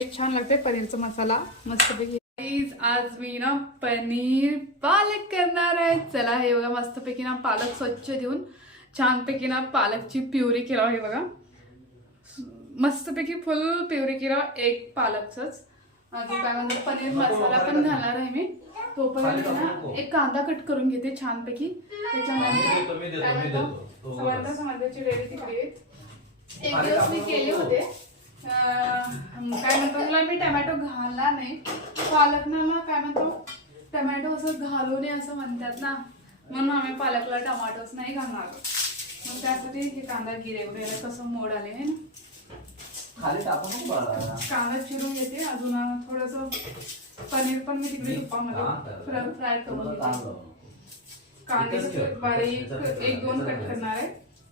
छान लागते पनीरचा मसाला मस्तपैकी। आज मी ना पनीर पालक करणार आहे। चला हे बघा मस्तपैकी ना पालक स्वच्छ धुवून छानपैकी ना पालकची प्युरी केला आहे बघा। मस्तपैकी फुल प्युरी केला एक पालकच। अजून काय म्हणतात पनीर मसाला पण घालणार आहे मी। तोपर्यंत ना एक कांदा कट करून घेते छानपैकी। त्याच्यानंतर समाजाची रेडी तिकडे एक दिवस मी केले होते। काय म्हणतो तुला मी टोमॅटो घालला नाही पालकला काय म्हणतो टोमॅटो असं घालू नये असं म्हणतात ना, म्हणून आम्ही पालकला टोमॅटोच नाही घालणार। मग त्यासाठी हे कांदा गिरवलेला कसं मोड आले आहे ना, खाली टाकून कांदा चिरून घेते। अजून थोडंसं पनीर पण मी तिकडे तुपामध्ये फ्राय करून घेते। कांदे बारीक एक दोन कट करणार आहे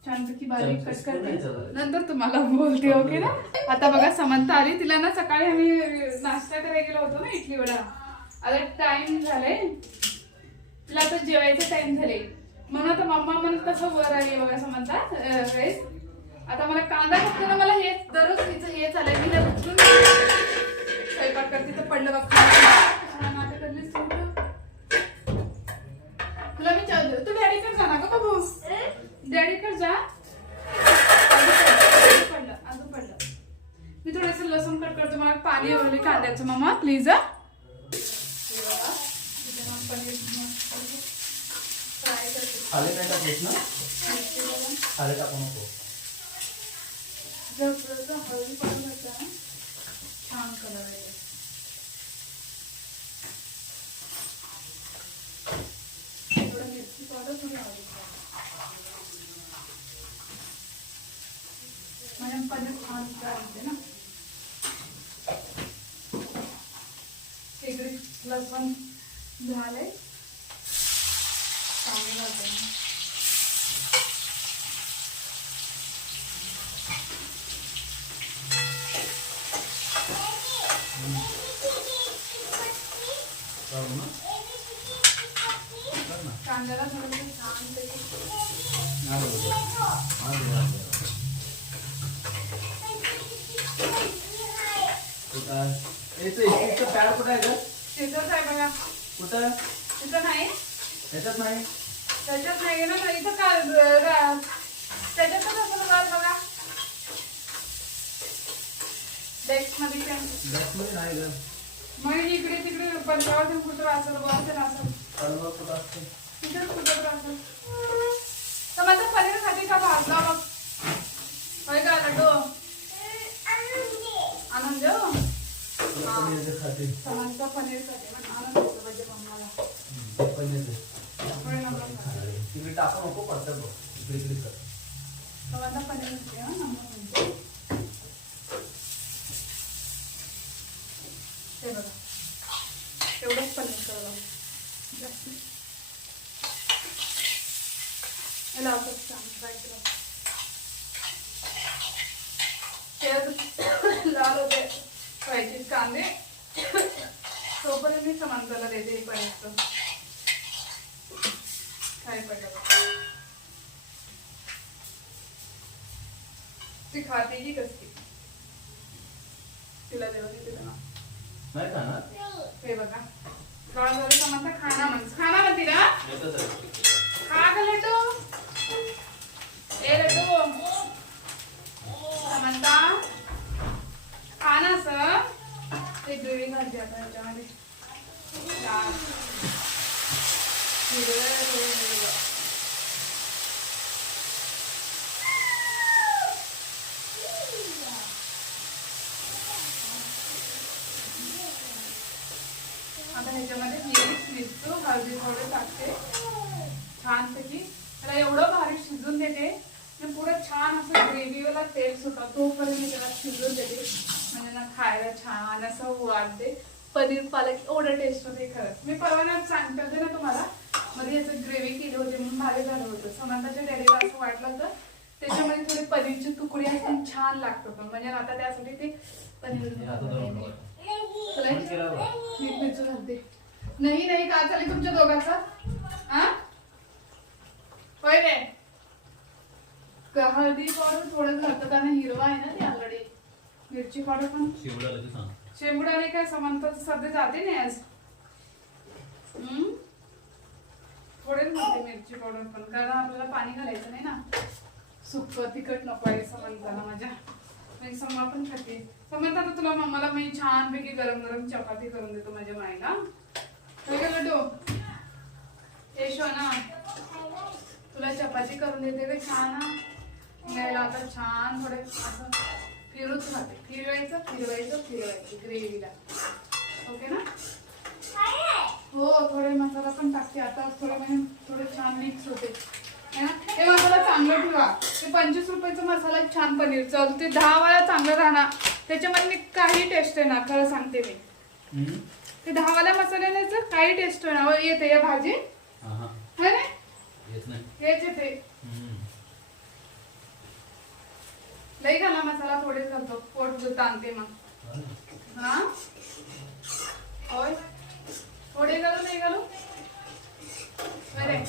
छानपैकी बारीक कट करते नंतर तुम्हाला बोलते ओके ना। आता बघा समंता आली, तिला ना सकाळी आम्ही नाश्ता करायला गेलो होतो ना इडली वडा। आता टाइम झाले, तिला आता जेवायचं टाइम झाले म्हणून आता मम्मा म्हणत कसं वर आली बघा समंता राईस। आता मला कांदा कापताना मला हे दररोज तिचं हे चाललंय, मी उचलून स्वयंपाक करते तर पडलं बघ नाटक करलीस तुला मी चालू तू डॅडीकडे जा ना का बाबू, डॅडीकडे जा। अजून पडलं मी थोडस लसूण कट करतो, मला पाणी हवं कांद्याचं मम्मा प्लीज। खाली नाही टाकलीस ना, खाली टाकू नको। हळदी पडून जातं छान कलर आहे। थोडं मिरची पावडर थोडी हळदी म्हणजे पनीर छान होते ना। इकडे लसूण झाले चांगलं होतं ना। कांद्याला थोडं छान पॅड कुठं आहे ग? तिथंच आहे बघा। कुठं? तिथं नाही, त्याच्यात नाही, त्याच्यात नाही ना इथं काय त्याच्यातच असं बघा डेस्क मध्ये नाही ग। मग इकडे तिकडे पंचावन्न कुठं असेल बघा असेल कुठं असते तिकडे कुठं असेल तर माझा पनीर साठी का भाजला बघ होय का लड्डू आणून देऊ समानचा पनीर साठी पण आणून देतो म्हणजे मम्माला तिकडे टाकू नको पडतं बघ समानचा पनीर साठी हा नंबर ते बघा तेवढंच पनीर करावं जास्त लावतात छान फ्राय केलं लाल होते फ्रायचे कांदे तोपर्यंत मी समांतराला देते पनीरचं काय पडलं ती खाते की कसली तिला देऊ तिला ना नाही खाणार हे बघा काळ झालं समजता खाना म्हणती ना खा का लड्डू ए लड्डू समजता खाना असं ते ग्रेव्ही घालते आता ह्याच्यामध्ये आता ह्याच्यामध्ये मिरची हळदी थोडे टाकते छानपैकी त्याला एवढं भारी शिजून देते आणि पुढे छान असं ग्रेव्हीवाला तेल सुटतं तोपर्यंत त्याला शिजून देते म्हणजे ना खायला छान असं वाटते। पनीर पालक एवढं टेस्ट होते खरंच। मी परवा सांगते ना तुम्हाला मध्ये याचं ग्रेव्ही केली होती म्हणून भारी झालं होतं। समांताच्या डॅडीला असं वाटलं होतं त्याच्यामध्ये थोडी पनीरची तुकडी असं छान लागत होतं म्हणजे आता त्यासाठी ते पनीर मिरची घालते। नाही नाही काय चालेल तुमच्या दोघांचा होय रे हळदी पावडर थोडं घालतं कारण हिरवा आहे ना ते ऑलरेडी मिरची पावडर पण शिवडाला ते सांग. शेंबुडाने काय समानता सध्या जाते नाही आज. थोडेच म्हणते मिरची पावडर पण, कारण आपल्याला पाणी घालायचं नाही ना. सुक्क तिखट नको आहे समंताला माझ्या. मी समा पण खाते. समंता तर तुला मम्माला मी छानपैकी गरम गरम चपाती करून देतो माझ्या माईला. काय ग लड्डू? यशोना तुला चपाती करून देते ग छान. यायला आता छान थोडे असं फिरूच राहते. फिरवायचं फिरवायचं फिरवायचं ग्रेव्हीला. ओके ना? हो थोडे मसाला पण टाकते आता. थोडे छान मिक्स होते है ना. हे मसाला चांगलं ठेवा. ते 25 रुपयाचा मसाला छान पनीरचं, ते 10 वाला चांगलं राहणार. त्याच्यामध्ये मी काही टेस्ट आहे ना, खरं सांगते मी. ते 10 वाल्या मसाल्याचं काही टेस्ट येते या भाजी है ना. हेच येते. लई घाला मसाला, थोडेच घालतो. पोट ताणते मग. हा होय थोडे घालू नाही घालू बरे.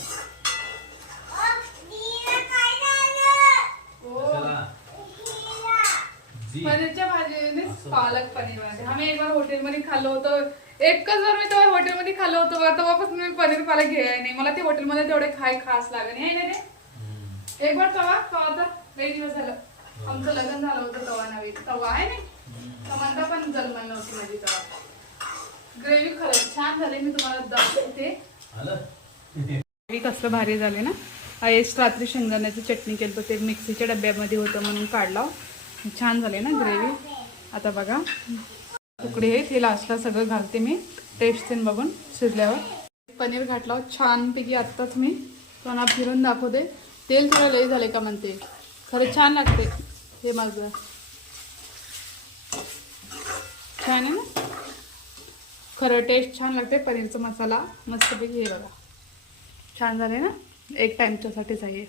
पनीरच्या भाजीने पालक पनीर बनवते. आम्ही एक बार हॉटेलमध्ये खाल्लं होतं. एकच बार मी तेव्हा हॉटेलमध्ये खाल्लं होतं. तेव्हापासून मी पनीर पालक घ्याय नाही. मला ते हॉटेलमध्ये तेवढे खास लागले नाही ना ते. एक बार तवा तर लई दिवस झालं. आमचं लग्न झालं होतं तवा नवीन. तवा आहे ना समंता पण जन्मन नव्हती माझी तवा. ग्रेव्ही खरंच छान झाली. मी तुम्हाला दाखवते ग्रेव्ही कसं भारी झाले ना. आईस रात्री शेंगदाण्याची चटणी केली, ते मिक्सीच्या डब्यामध्ये होतं म्हणून काढला. छान झाले ना ग्रेव्ही. आता बघा तुकडे हे ते लास्टला सगळं घालते मी टेस्ट तेन बघून. शिजल्यावर पनीर घातला छानपैकी. आत्ताच मी तुम्हाला फिरून दाखवते. तेल थोडं लई झाले का म्हणते. खरं छान लागते हे माझं. छान आहे ना. खरं टेस्ट छान लागते. पनीरचा मसाला मस्तपैकी हे बघा छान झाले ना. एक टाइमच्यासाठीच आहे.